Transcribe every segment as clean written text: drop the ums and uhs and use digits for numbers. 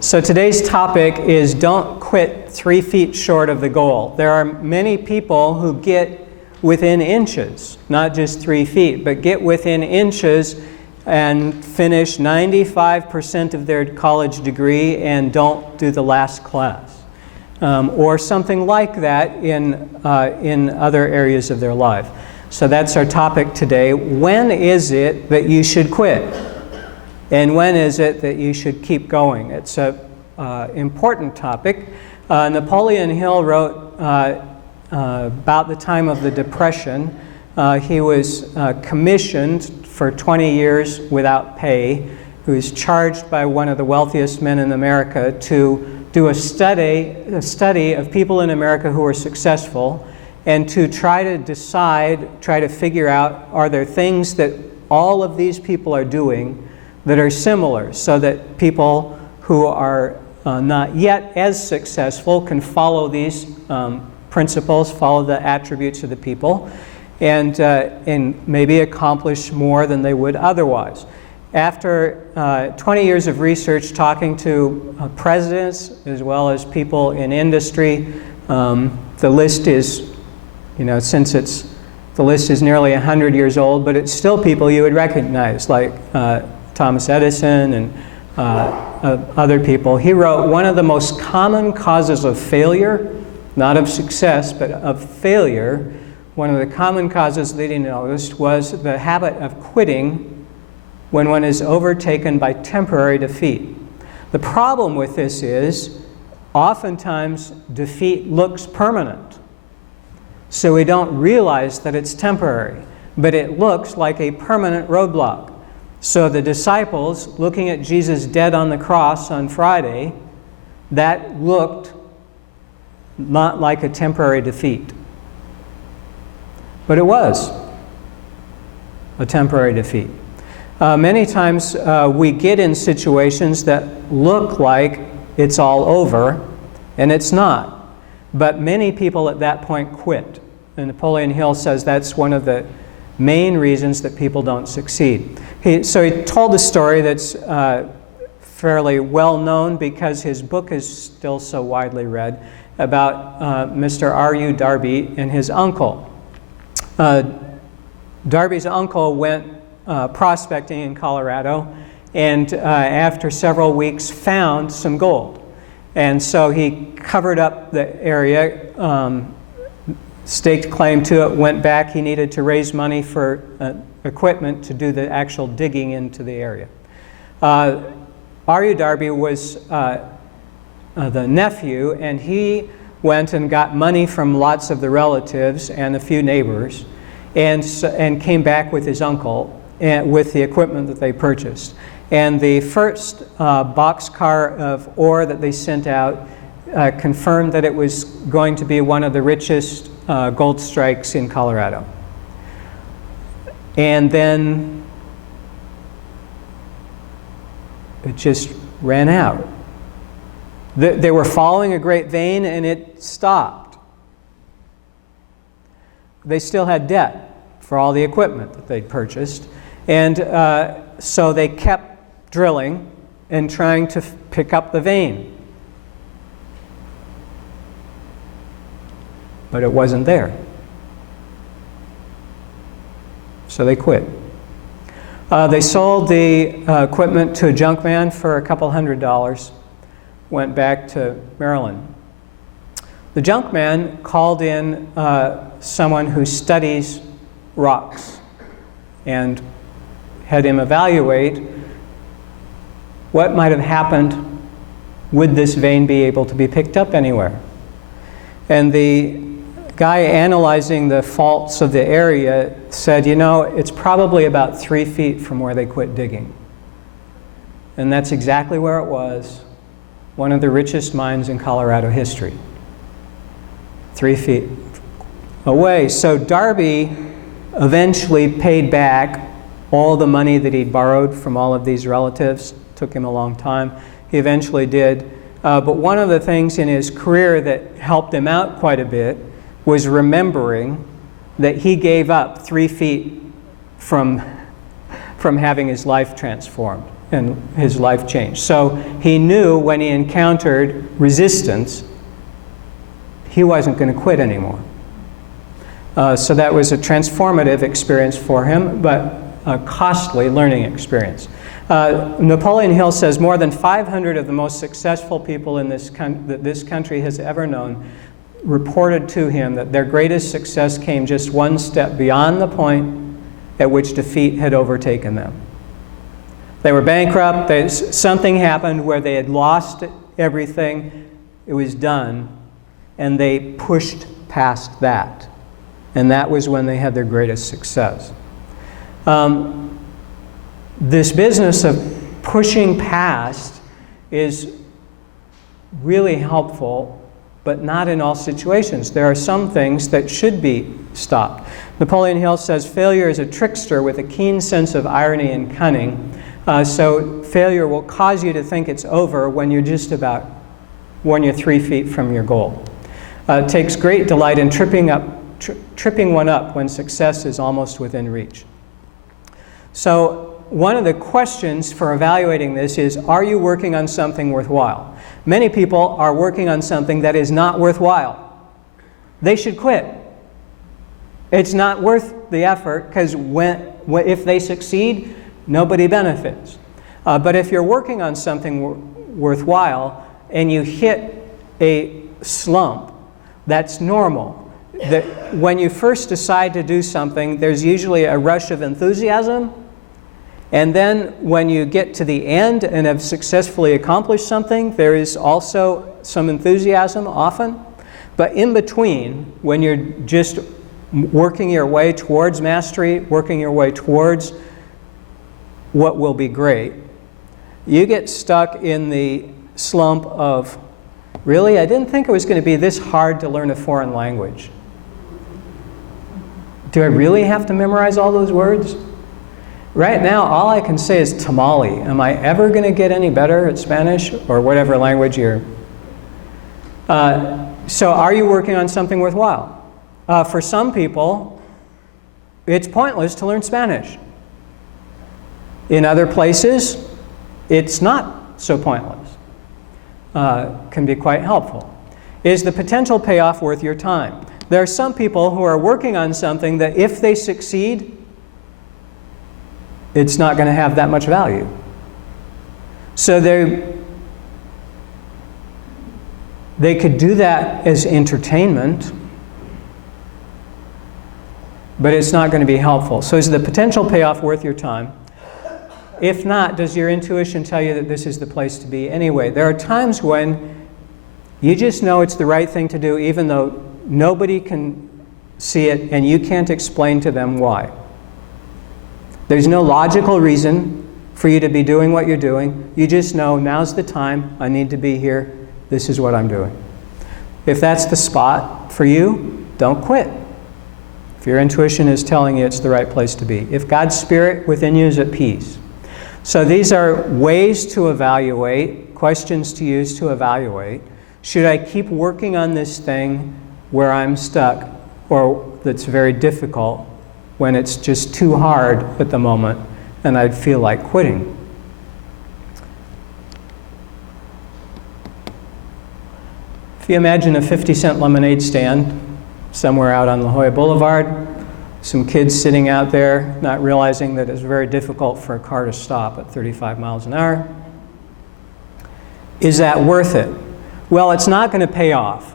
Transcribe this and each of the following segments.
So today's topic is don't quit 3 feet short of the goal. There are many people who get within inches, not just 3 feet, but get within inches and finish 95% of their college degree and don't do the last class. Or something like that in other areas of their life. So that's our topic today. When is it that you should quit? And when is it that you should keep going? It's an important topic. Napoleon Hill wrote about the time of the Depression. He was commissioned for 20 years without pay. He was charged by one of the wealthiest men in America to do a study of people in America who were successful and to try to figure out, are there things that all of these people are doing that are similar, so that people who are not yet as successful can follow these principles, follow the attributes of the people, and maybe accomplish more than they would otherwise. After 20 years of research, talking to presidents as well as people in industry, the list is, the list is nearly 100 years old, but it's still people you would recognize, like Thomas Edison and other people. He wrote, one of the most common causes of failure, not of success, but of failure, one of the common causes that he noticed was the habit of quitting when one is overtaken by temporary defeat. The problem with this is, oftentimes defeat looks permanent. So we don't realize that it's temporary, but it looks like a permanent roadblock. So the disciples, looking at Jesus dead on the cross on Friday, that looked not like a temporary defeat. But it was a temporary defeat. Many times we get in situations that look like it's all over, and it's not. But many people at that point quit. And Napoleon Hill says that's one of the main reasons that people don't succeed. So he told a story that's fairly well known because his book is still so widely read, about Mr. U Darby and his uncle. Darby's uncle went prospecting in Colorado, and after several weeks found some gold. And so he covered up the area, staked claim to it, went back. He needed to raise money for equipment to do the actual digging into the area. U Darby was the nephew, and he went and got money from lots of the relatives and a few neighbors, and came back with his uncle and with the equipment that they purchased. And the first boxcar of ore that they sent out confirmed that it was going to be one of the richest gold strikes in Colorado. And then it just ran out. They were following a great vein and it stopped. They still had debt for all the equipment that they'd purchased. And so they kept drilling and trying to pick up the vein. But it wasn't there. So they quit. They sold the equipment to a junk man for a couple $100, went back to Maryland. The junk man called in someone who studies rocks and had him evaluate what might have happened. Would this vein be able to be picked up anywhere? And the guy analyzing the faults of the area said, it's probably about 3 feet from where they quit digging. And that's exactly where it was, one of the richest mines in Colorado history. 3 feet away. So Darby eventually paid back all the money that he'd borrowed from all of these relatives. Took him a long time. He eventually did. But one of the things in his career that helped him out quite a bit was remembering that he gave up 3 feet from having his life transformed. and his life changed. So he knew when he encountered resistance, he wasn't going to quit anymore. So that was a transformative experience for him, but a costly learning experience. Napoleon Hill says more than 500 of the most successful people in that this country has ever known reported to him that their greatest success came just one step beyond the point at which defeat had overtaken them. They were bankrupt, something happened where they had lost everything, it was done, and they pushed past that. And that was when they had their greatest success. This business of pushing past is really helpful, but not in all situations. There are some things that should be stopped. Napoleon Hill says failure is a trickster with a keen sense of irony and cunning. So failure will cause you to think it's over when you're 3 feet from your goal. It takes great delight in tripping one up when success is almost within reach. So one of the questions for evaluating this is, are you working on something worthwhile? Many people are working on something that is not worthwhile. They should quit. It's not worth the effort, because if they succeed, nobody benefits. But if you're working on something worthwhile and you hit a slump, that's normal. That when you first decide to do something, there's usually a rush of enthusiasm, and then when you get to the end and have successfully accomplished something, there is also some enthusiasm often. But in between, when you're just working your way towards mastery, working your way towards what will be great, you get stuck in the slump of, really, I didn't think it was going to be this hard to learn a foreign language. Do I really have to memorize all those words? Right now, all I can say is tamale. Am I ever going to get any better at Spanish or whatever language you're... So are you working on something worthwhile? For some people, it's pointless to learn Spanish. In other places, it's not so pointless. Can be quite helpful. Is the potential payoff worth your time? There are some people who are working on something that if they succeed, it's not going to have that much value. So they could do that as entertainment, but it's not going to be helpful. So is the potential payoff worth your time? If not, does your intuition tell you that this is the place to be anyway? There are times when you just know it's the right thing to do, even though nobody can see it and you can't explain to them why. There's no logical reason for you to be doing what you're doing. You just know, now's the time, I need to be here, this is what I'm doing. If that's the spot for you, don't quit. If your intuition is telling you it's the right place to be. If God's Spirit within you is at peace. So these are ways to evaluate, questions to use to evaluate. Should I keep working on this thing where I'm stuck, or that's very difficult, when it's just too hard at the moment and I'd feel like quitting? If you imagine a 50-cent lemonade stand somewhere out on La Jolla Boulevard, some kids sitting out there not realizing that it's very difficult for a car to stop at 35 miles an hour. Is that worth it? Well, it's not going to pay off.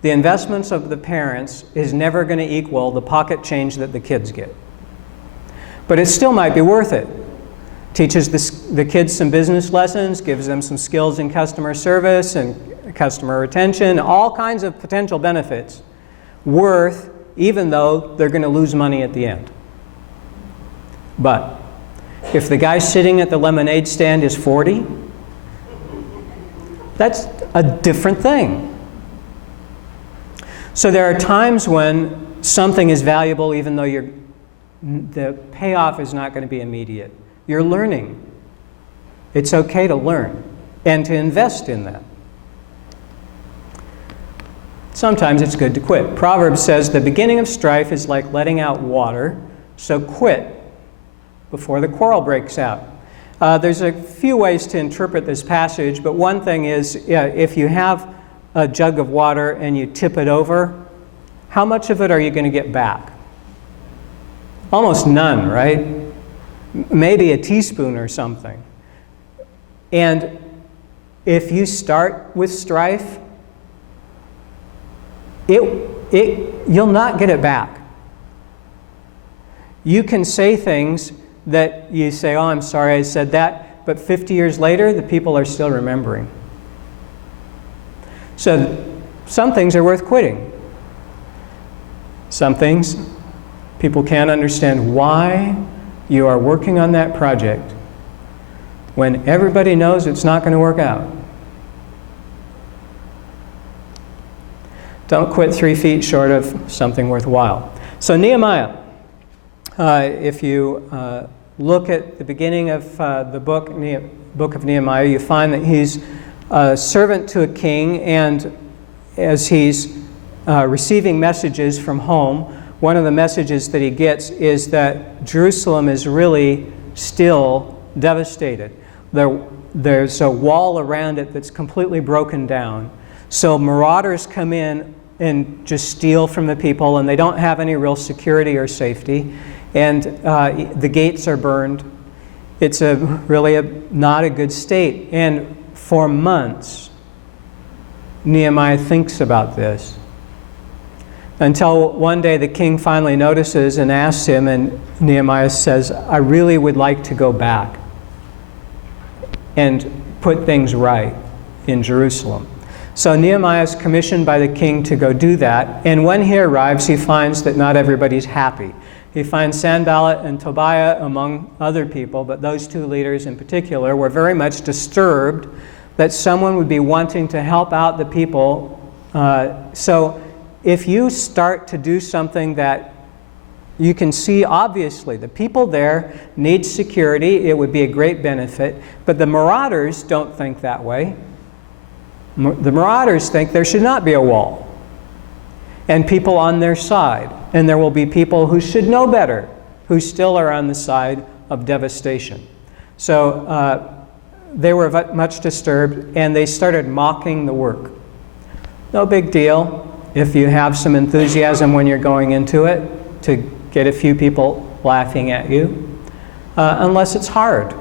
The investments of the parents is never going to equal the pocket change that the kids get. But it still might be worth it. Teaches the kids some business lessons, gives them some skills in customer service and customer retention, all kinds of potential benefits, worth, even though they're going to lose money at the end. But if the guy sitting at the lemonade stand is 40, that's a different thing. So there are times when something is valuable even though the payoff is not going to be immediate. You're learning. It's okay to learn and to invest in that. Sometimes it's good to quit. Proverbs says, the beginning of strife is like letting out water, so quit before the quarrel breaks out. There's a few ways to interpret this passage, but one thing is, if you have a jug of water and you tip it over, how much of it are you going to get back? Almost none, right? Maybe a teaspoon or something. And if you start with strife, you'll not get it back. You can say things that you say, oh, I'm sorry I said that, but 50 years later, the people are still remembering. So some things are worth quitting. Some things, people can't understand why you are working on that project when everybody knows it's not going to work out. Don't quit 3 feet short of something worthwhile. So Nehemiah, if you look at the beginning of the book of Nehemiah, you find that he's a servant to a king, and as he's receiving messages from home, one of the messages that he gets is that Jerusalem is really still devastated. There's a wall around it that's completely broken down. So marauders come in and just steal from the people, and they don't have any real security or safety. And the gates are burned. It's really not a good state. And for months, Nehemiah thinks about this. Until one day the king finally notices and asks him, and Nehemiah says, I really would like to go back and put things right in Jerusalem. So Nehemiah is commissioned by the king to go do that. And when he arrives, he finds that not everybody's happy. He finds Sanballat and Tobiah among other people, but those two leaders in particular were very much disturbed that someone would be wanting to help out the people. So if you start to do something that you can see obviously, the people there need security, it would be a great benefit, but the marauders don't think that way. The marauders think there should not be a wall and people on their side. And there will be people who should know better, who still are on the side of devastation. So they were much disturbed, and they started mocking the work. No big deal if you have some enthusiasm when you're going into it to get a few people laughing at you, unless it's hard,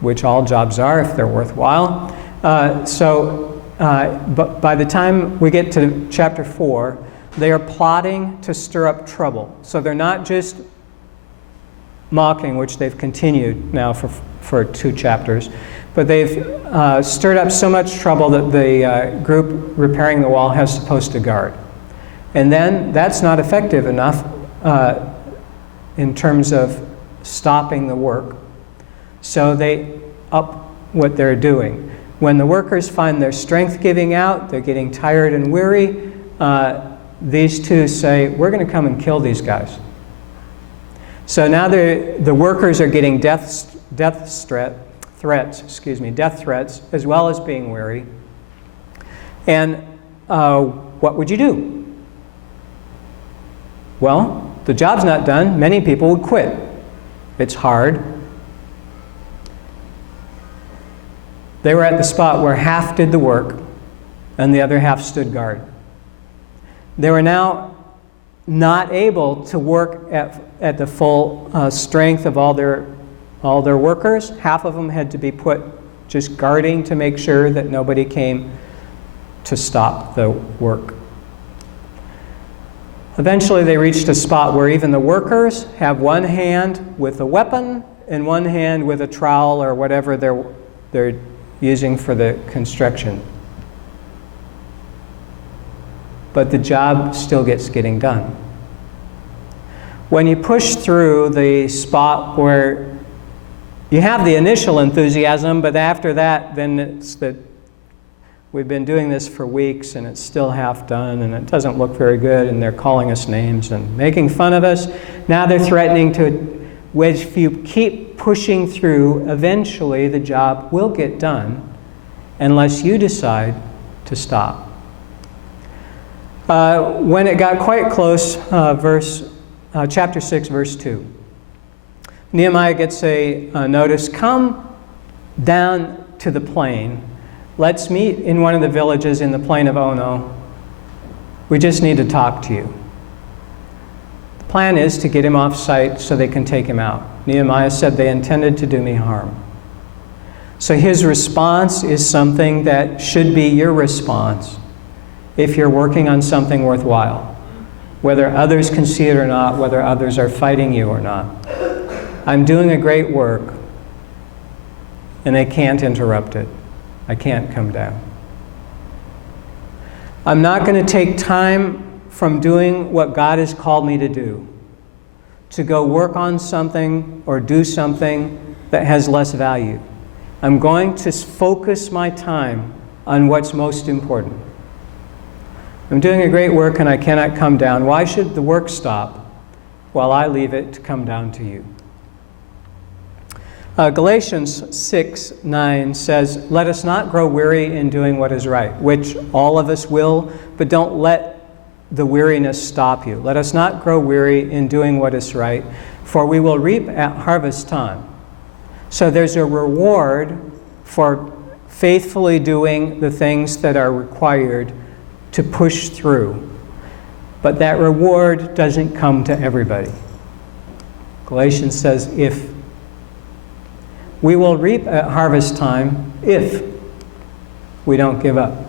which all jobs are if they're worthwhile. But by the time we get to chapter 4, they are plotting to stir up trouble. So they're not just mocking, which they've continued now for 2 chapters, but they've stirred up so much trouble that the group repairing the wall has to post a guard. And then that's not effective enough in terms of stopping the work. So they up what they're doing. When the workers find their strength giving out, they're getting tired and weary, these two say, we're going to come and kill these guys. So now the workers are getting death threats, as well as being weary. And what would you do? Well, the job's not done. Many people would quit. It's hard. They were at the spot where half did the work and the other half stood guard. They were now not able to work at the full strength of all their workers. Half of them had to be put just guarding to make sure that nobody came to stop the work. Eventually they reached a spot where even the workers have one hand with a weapon and one hand with a trowel or whatever they're using for the construction. But the job still getting done. When you push through the spot where you have the initial enthusiasm, but after that, then it's that we've been doing this for weeks and it's still half done and it doesn't look very good and they're calling us names and making fun of us. Now they're threatening to, if you keep pushing through, eventually the job will get done unless you decide to stop. When it got quite close, chapter 6, verse 2, Nehemiah gets a notice, come down to the plain. Let's meet in one of the villages in the plain of Ono. We just need to talk to you. The plan is to get him off site so they can take him out. Nehemiah said they intended to do me harm. So his response is something that should be your response if you're working on something worthwhile, whether others can see it or not, whether others are fighting you or not. I'm doing a great work, and they can't interrupt it. I can't come down. I'm not going to take time from doing what God has called me to do to go work on something or do something that has less value. I'm going to focus my time on what's most important. I'm doing a great work and I cannot come down. Why should the work stop while I leave it to come down to you? Galatians 6:9 says, "Let us not grow weary in doing what is right," which all of us will, but don't let the weariness stop you. Let us not grow weary in doing what is right, for we will reap at harvest time. So there's a reward for faithfully doing the things that are required to push through. But that reward doesn't come to everybody. Galatians says, if we will reap at harvest time if we don't give up.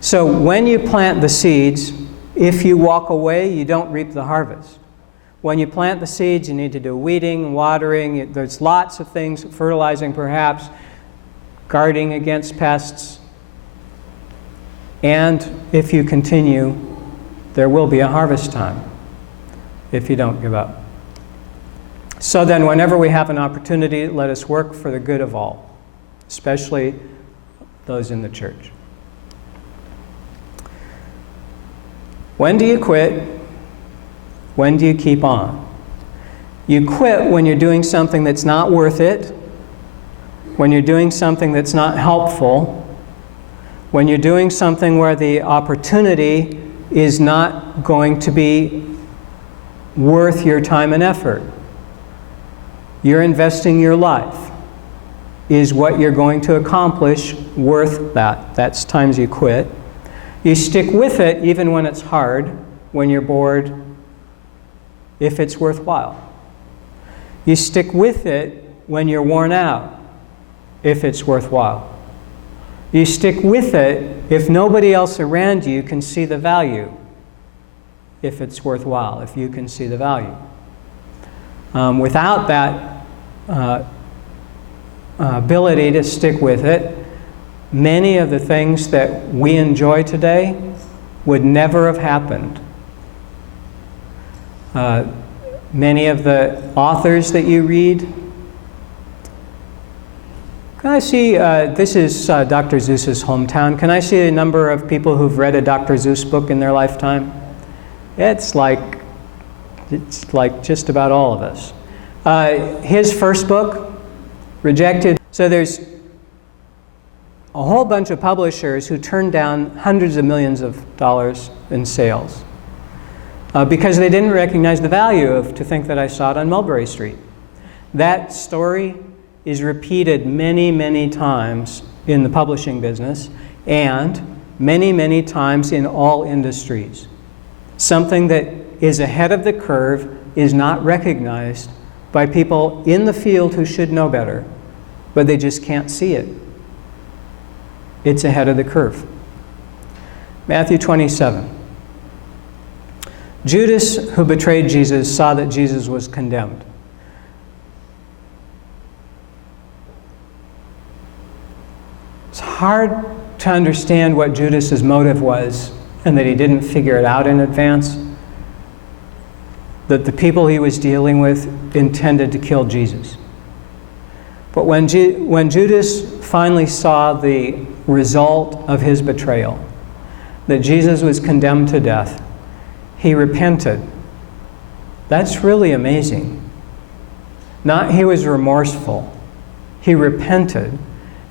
So when you plant the seeds, if you walk away, you don't reap the harvest. When you plant the seeds, you need to do weeding, watering. There's lots of things, fertilizing perhaps, guarding against pests. And if you continue, there will be a harvest time if you don't give up. So then, whenever we have an opportunity, let us work for the good of all, especially those in the church. When do you quit? When do you keep on? You quit when you're doing something that's not worth it, when you're doing something that's not helpful, when you're doing something where the opportunity is not going to be worth your time and effort. You're investing your life. Is what you're going to accomplish worth that? That's times you quit. You stick with it even when it's hard, when you're bored, if it's worthwhile. You stick with it when you're worn out, if it's worthwhile. You stick with it if nobody else around you can see the value, if it's worthwhile, if you can see the value. Without that ability to stick with it, many of the things that we enjoy today would never have happened. Many of the authors that you read, can I see, this is Dr. Seuss's hometown. Can I see a number of people who've read a Dr. Seuss book in their lifetime? It's like just about all of us. His first book, rejected. So there's a whole bunch of publishers who turned down hundreds of millions of dollars in sales because they didn't recognize the value of To Think That I Saw It on Mulberry Street. That story is repeated many, many times in the publishing business and many, many times in all industries. Something that is ahead of the curve is not recognized by people in the field who should know better, but they just can't see it. It's ahead of the curve. Matthew 27. Judas, who betrayed Jesus, saw that Jesus was condemned. It's hard to understand what Judas's motive was and that he didn't figure it out in advance. That the people he was dealing with intended to kill Jesus. But when Judas finally saw the result of his betrayal, that Jesus was condemned to death, he repented. That's really amazing. Not he was remorseful. He repented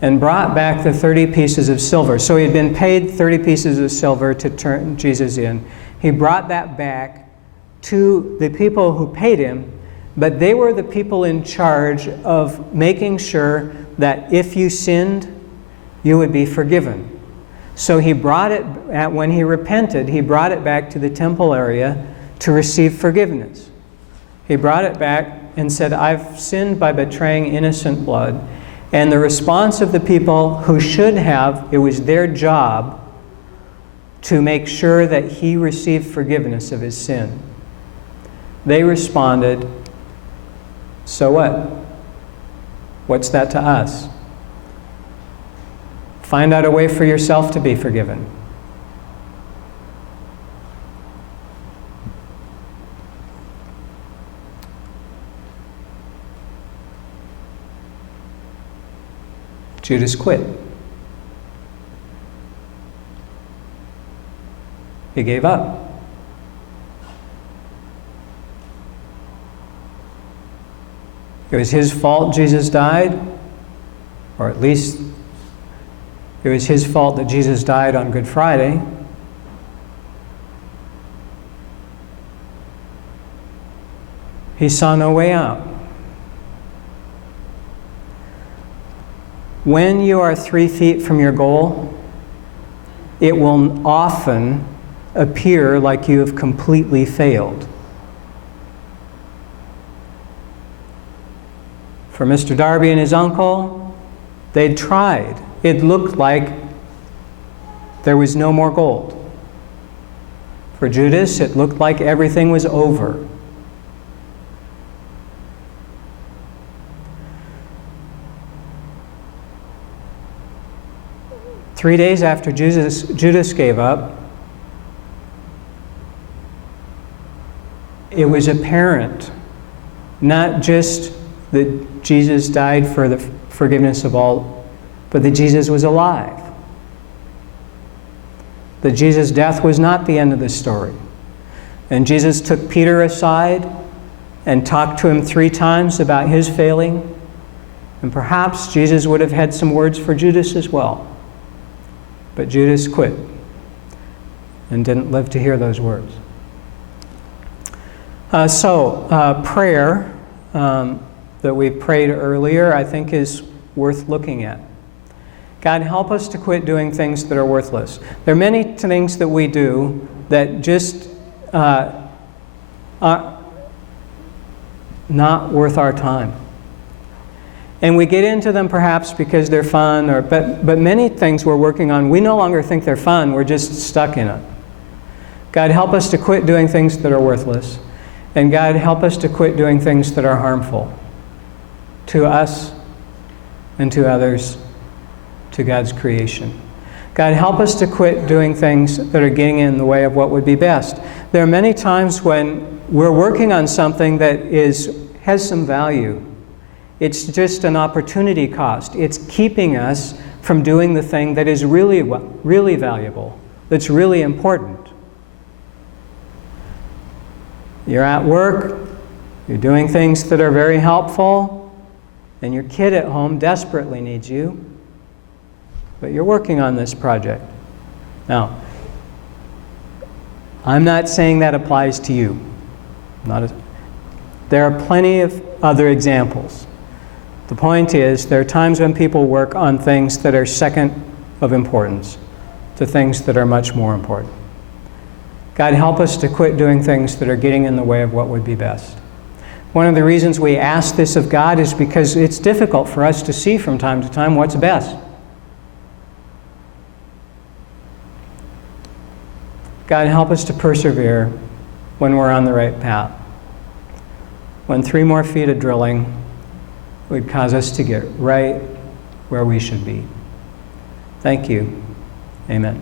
and brought back the 30 pieces of silver. So he had been paid 30 pieces of silver to turn Jesus in. He brought that back to the people who paid him, but they were the people in charge of making sure that if you sinned, you would be forgiven. So he brought it, when he repented, he brought it back to the temple area to receive forgiveness. He brought it back and said, I've sinned by betraying innocent blood. And the response of the people who should have, it was their job to make sure that he received forgiveness of his sin. They responded, so what? What's that to us? Find out a way for yourself to be forgiven. Judas quit. He gave up. It was his fault Jesus died, or at least it was his fault that Jesus died on Good Friday. He saw no way out. When you are 3 feet from your goal, it will often appear like you have completely failed. For Mr. Darby and his uncle, they'd tried. It looked like there was no more gold. For Judas, it looked like everything was over. Three days after Judas gave up, it was apparent, not just that Jesus died for the forgiveness of all, but that Jesus was alive. That Jesus' death was not the end of the story. And Jesus took Peter aside and talked to him 3 times about his failing. And perhaps Jesus would have had some words for Judas as well. But Judas quit and didn't live to hear those words. Prayer that we prayed earlier, I think is worth looking at. God, help us to quit doing things that are worthless. There are many things that we do that just are not worth our time. And we get into them perhaps because they're fun, but many things we're working on, we no longer think they're fun, we're just stuck in it. God, help us to quit doing things that are worthless. And God, help us to quit doing things that are harmful to us and to others, to God's creation. God, help us to quit doing things that are getting in the way of what would be best. There are many times when we're working on something that has some value. It's just an opportunity cost. It's keeping us from doing the thing that is really valuable, that's really important. You're at work, you're doing things that are very helpful, and your kid at home desperately needs you, but you're working on this project. Now, I'm not saying that applies to you. There are plenty of other examples. The point is, there are times when people work on things that are second of importance to things that are much more important. God, help us to quit doing things that are getting in the way of what would be best. One of the reasons we ask this of God is because it's difficult for us to see from time to time what's best. God, help us to persevere when we're on the right path. When 3 more feet of drilling would cause us to get right where we should be. Thank you. Amen.